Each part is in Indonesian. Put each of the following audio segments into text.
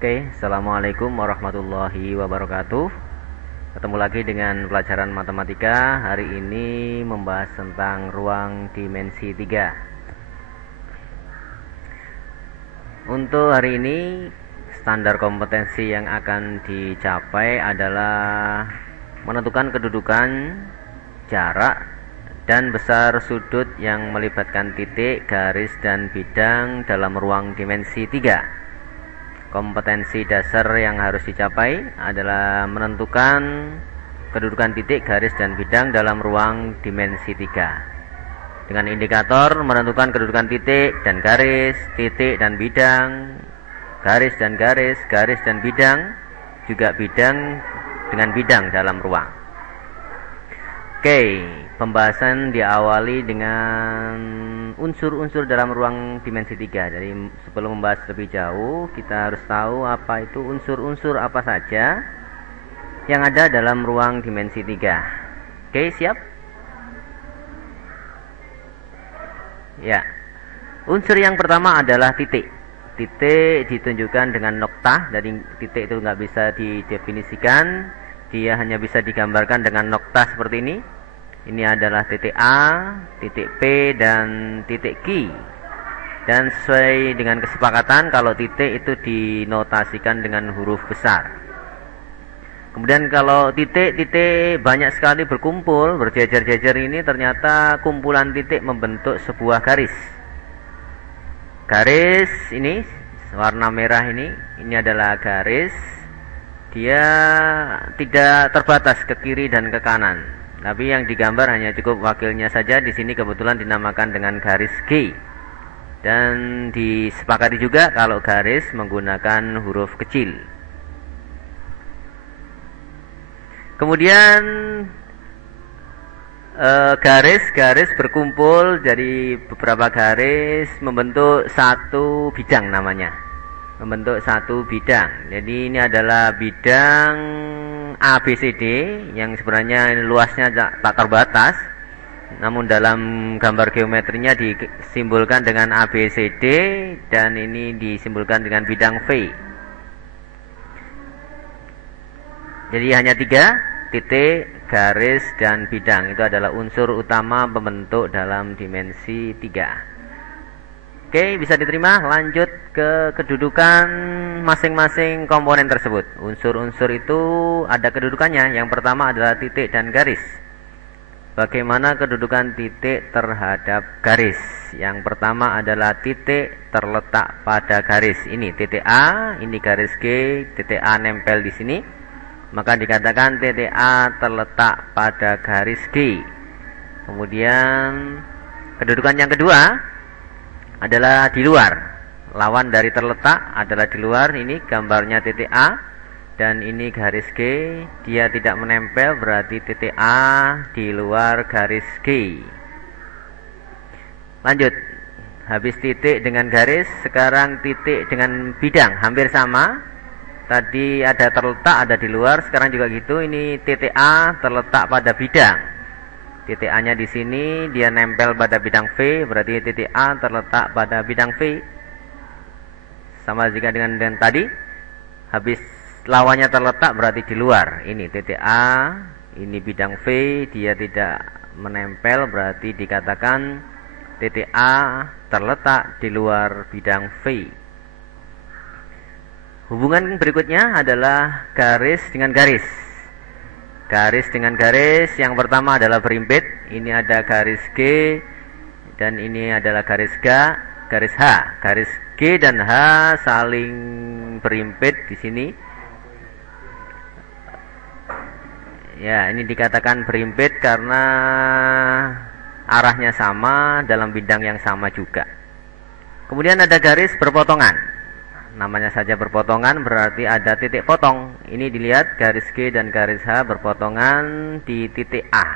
Oke, Assalamualaikum warahmatullahi wabarakatuh. Ketemu lagi dengan pelajaran matematika. Hari ini membahas tentang ruang dimensi 3. Untuk hari ini, standar kompetensi yang akan dicapai adalah menentukan kedudukan, jarak, dan besar sudut yang melibatkan titik, garis, dan bidang dalam ruang dimensi 3. Kompetensi dasar yang harus dicapai adalah menentukan kedudukan titik, garis, dan bidang dalam ruang dimensi 3. Dengan indikator menentukan kedudukan titik dan garis, titik dan bidang, garis dan garis, garis dan bidang, juga bidang dengan bidang dalam ruang. Oke, pembahasan diawali dengan unsur-unsur dalam ruang dimensi 3. Jadi sebelum membahas lebih jauh, kita harus tahu apa itu unsur-unsur apa saja yang ada dalam ruang dimensi 3. Oke, siap? Ya. Unsur yang pertama adalah titik. Titik ditunjukkan dengan noktah. Jadi titik itu nggak bisa didefinisikan. Dia hanya bisa digambarkan dengan noktah seperti ini. Ini adalah titik A, titik P, dan titik Q. Dan sesuai dengan kesepakatan, kalau titik itu dinotasikan dengan huruf besar. Kemudian kalau titik-titik banyak sekali berkumpul, berjejer-jejer, ini ternyata kumpulan titik membentuk sebuah garis. Garis ini, warna merah ini adalah garis. Dia tidak terbatas ke kiri dan ke kanan, tapi yang digambar hanya cukup wakilnya saja. Di sini kebetulan dinamakan dengan garis G. Dan disepakati juga kalau garis menggunakan huruf kecil. Kemudian garis-garis berkumpul jadi beberapa garis membentuk satu bidang namanya. Membentuk satu bidang. Jadi ini adalah bidang ABCD yang sebenarnya luasnya tak terbatas, namun dalam gambar geometrinya disimbolkan dengan ABCD, dan ini disimbolkan dengan bidang V. Jadi hanya 3, titik, garis, dan bidang. Itu adalah unsur utama pembentuk dalam dimensi 3. Oke, bisa diterima. Lanjut ke kedudukan masing-masing komponen tersebut. Unsur-unsur itu ada kedudukannya. Yang pertama adalah titik dan garis. Bagaimana kedudukan titik terhadap garis? Yang pertama adalah titik terletak pada garis. Ini titik A, ini garis G, titik A nempel di sini. Maka dikatakan titik A terletak pada garis G. Kemudian kedudukan yang kedua adalah di luar. Lawan dari terletak adalah di luar. Ini gambarnya titik A, dan ini garis G. Dia tidak menempel, berarti titik A di luar garis G. Lanjut. Habis titik dengan garis, sekarang titik dengan bidang. Hampir sama. Tadi ada terletak, ada di luar. Sekarang juga gitu. Ini titik A terletak pada bidang. Titik A-nya di sini, dia nempel pada bidang V, berarti titik A terletak pada bidang V. Sama juga dengan tadi. Habis lawannya terletak berarti di luar. Ini titik A, ini bidang V, dia tidak menempel, berarti dikatakan titik A terletak di luar bidang V. Hubungan berikutnya adalah garis dengan garis. Garis dengan garis, yang pertama adalah berimpit. Ini ada garis G, dan ini adalah garis garis H. Garis G dan H saling berimpit di sini. Ya, ini dikatakan berimpit karena arahnya sama dalam bidang yang sama juga. Kemudian ada garis berpotongan. Namanya saja berpotongan, berarti ada titik potong. Ini dilihat garis G dan garis H berpotongan di titik A.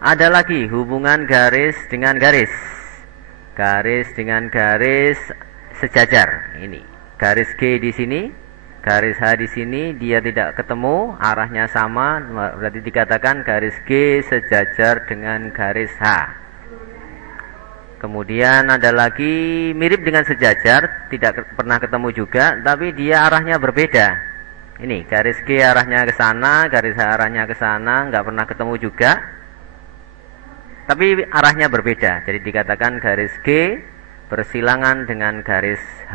Ada lagi hubungan garis dengan garis. Garis dengan garis sejajar. Ini garis G di sini, garis H di sini, dia tidak ketemu, arahnya sama, berarti dikatakan garis G sejajar dengan garis H. Kemudian ada lagi mirip dengan sejajar, tidak pernah ketemu juga, tapi dia arahnya berbeda. Ini garis G arahnya ke sana, garis H arahnya ke sana, nggak pernah ketemu juga, tapi arahnya berbeda. Jadi dikatakan garis G bersilangan dengan garis H.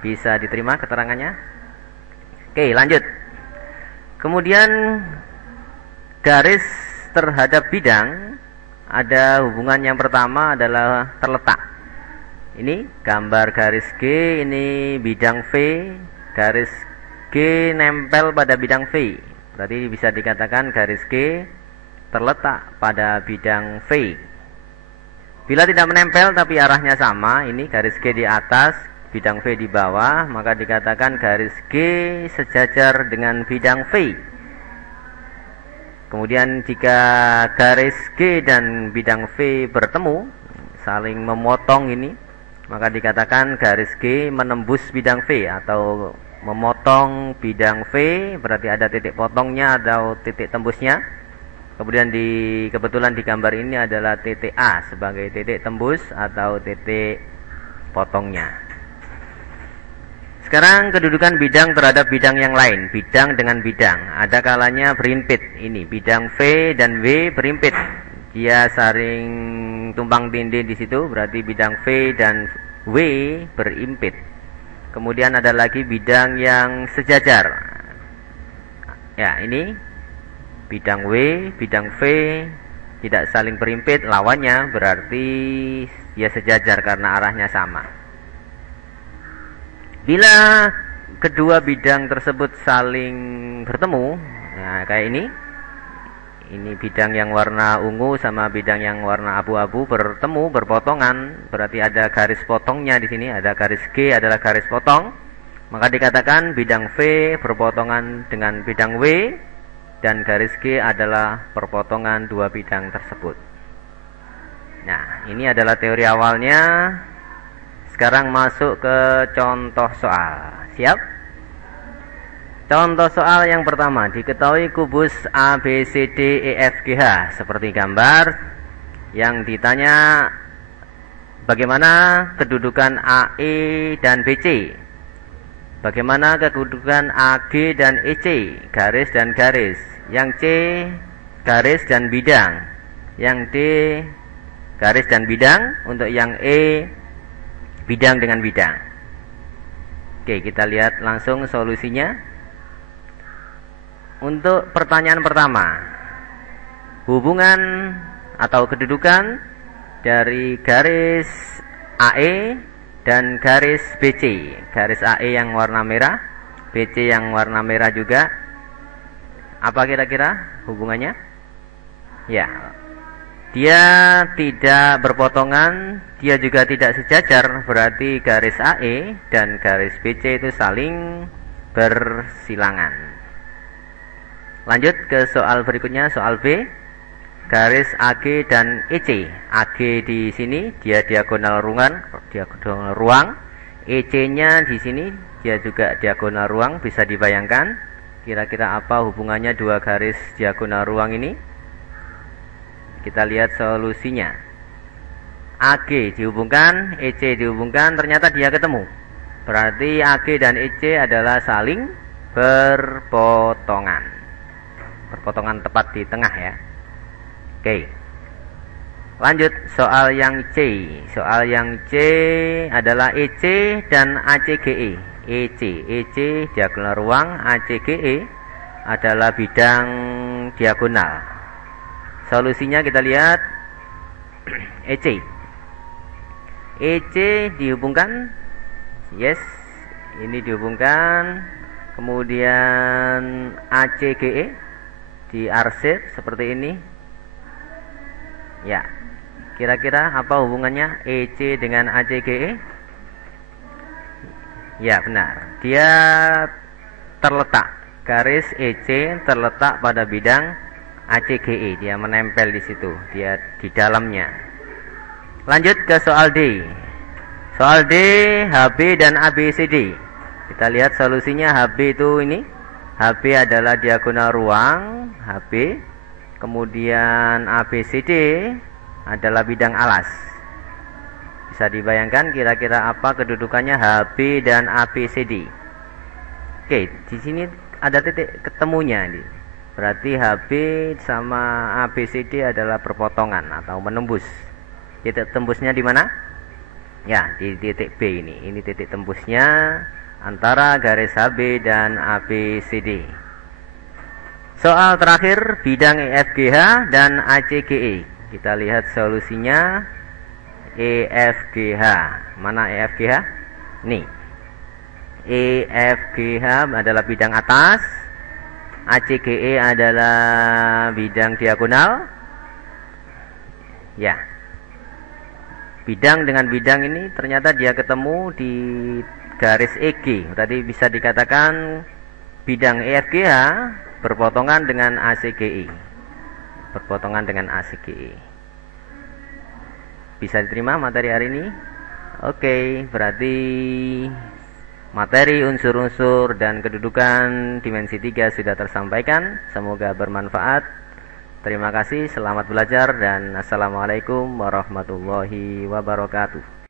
Bisa diterima keterangannya? Oke, lanjut. Kemudian garis terhadap bidang, ada hubungan yang pertama adalah terletak. Ini gambar garis G, ini bidang V, garis G nempel pada bidang V. Berarti bisa dikatakan garis G terletak pada bidang V. Bila tidak menempel tapi arahnya sama, ini garis G di atas, bidang V di bawah, maka dikatakan garis G sejajar dengan bidang V. Kemudian jika garis G dan bidang V bertemu, saling memotong ini, maka dikatakan garis G menembus bidang V atau memotong bidang V, berarti ada titik potongnya atau titik tembusnya. Kemudian kebetulan di gambar ini adalah titik A sebagai titik tembus atau titik potongnya. Sekarang kedudukan bidang terhadap bidang yang lain, bidang dengan bidang. Ada kalanya berimpit. Ini bidang V dan W berimpit. Dia saling tumpang tindih di situ, berarti bidang V dan W berimpit. Kemudian ada lagi bidang yang sejajar. Ya, ini bidang W, bidang V tidak saling berimpit, lawannya berarti dia sejajar karena arahnya sama. Bila kedua bidang tersebut saling bertemu, nah kayak ini bidang yang warna ungu sama bidang yang warna abu-abu bertemu, berpotongan, berarti ada garis potongnya di sini, ada garis G adalah garis potong, maka dikatakan bidang V berpotongan dengan bidang W dan garis G adalah perpotongan dua bidang tersebut. Nah, ini adalah teori awalnya. Sekarang masuk ke contoh soal. Siap? Contoh soal yang pertama, diketahui kubus A, B, C, D, E, F, G, H seperti gambar. Yang ditanya bagaimana kedudukan AE dan BC, bagaimana kedudukan AG dan EC, garis dan garis. Yang C garis dan bidang, yang D garis dan bidang, untuk yang E bidang dengan bidang. Oke, kita lihat langsung solusinya. Untuk pertanyaan pertama, hubungan atau kedudukan dari garis AE dan garis BC. Garis AE yang warna merah, BC yang warna merah juga. Apa kira-kira hubungannya? Ya, dia tidak berpotongan, dia juga tidak sejajar, berarti garis AE dan garis BC itu saling bersilangan. Lanjut ke soal berikutnya, soal B. Garis AG dan EC. AG di sini dia diagonal ruang, EC-nya di sini dia juga diagonal ruang, bisa dibayangkan. Kira-kira apa hubungannya dua garis diagonal ruang ini? Kita lihat solusinya. AG dihubungkan, EC dihubungkan, ternyata dia ketemu. Berarti AG dan EC adalah saling berpotongan. Berpotongan tepat di tengah ya. Oke. Lanjut soal yang C. Soal yang C adalah EC dan ACGE. EC diagonal ruang, ACGE adalah bidang diagonal. Solusinya kita lihat. EC dihubungkan. Yes, ini dihubungkan. Kemudian ACGE diarsip seperti ini. Ya, kira-kira apa hubungannya EC dengan ACGE? Ya, benar. Dia terletak. Garis EC terletak pada bidang ACGE. Dia menempel di situ. Dia di dalamnya. Lanjut ke soal D. Soal D, HB dan ABCD. Kita lihat solusinya. HB itu ini. HB adalah diagonal ruang, HB. Kemudian ABCD adalah bidang alas. Bisa dibayangkan kira-kira apa kedudukannya HB dan ABCD. Oke, di sini ada titik ketemunya ini. Berarti HB sama ABCD adalah perpotongan atau menembus. Titik tembusnya di mana? Ya, di titik B ini. Ini titik tembusnya antara garis HB dan ABCD. Soal terakhir, bidang EFGH dan ACGE. Kita lihat solusinya. EFGH. Mana EFGH? Nih. EFGH adalah bidang atas. ACGE adalah bidang diagonal. Ya. Bidang dengan bidang ini ternyata dia ketemu di garis EG. Tadi bisa dikatakan bidang EFGH berpotongan dengan ACGE. Berpotongan dengan ACGE. Bisa diterima materi hari ini? Oke, berarti materi unsur-unsur dan kedudukan dimensi 3 sudah tersampaikan. Semoga bermanfaat. Terima kasih, selamat belajar dan assalamualaikum warahmatullahi wabarakatuh.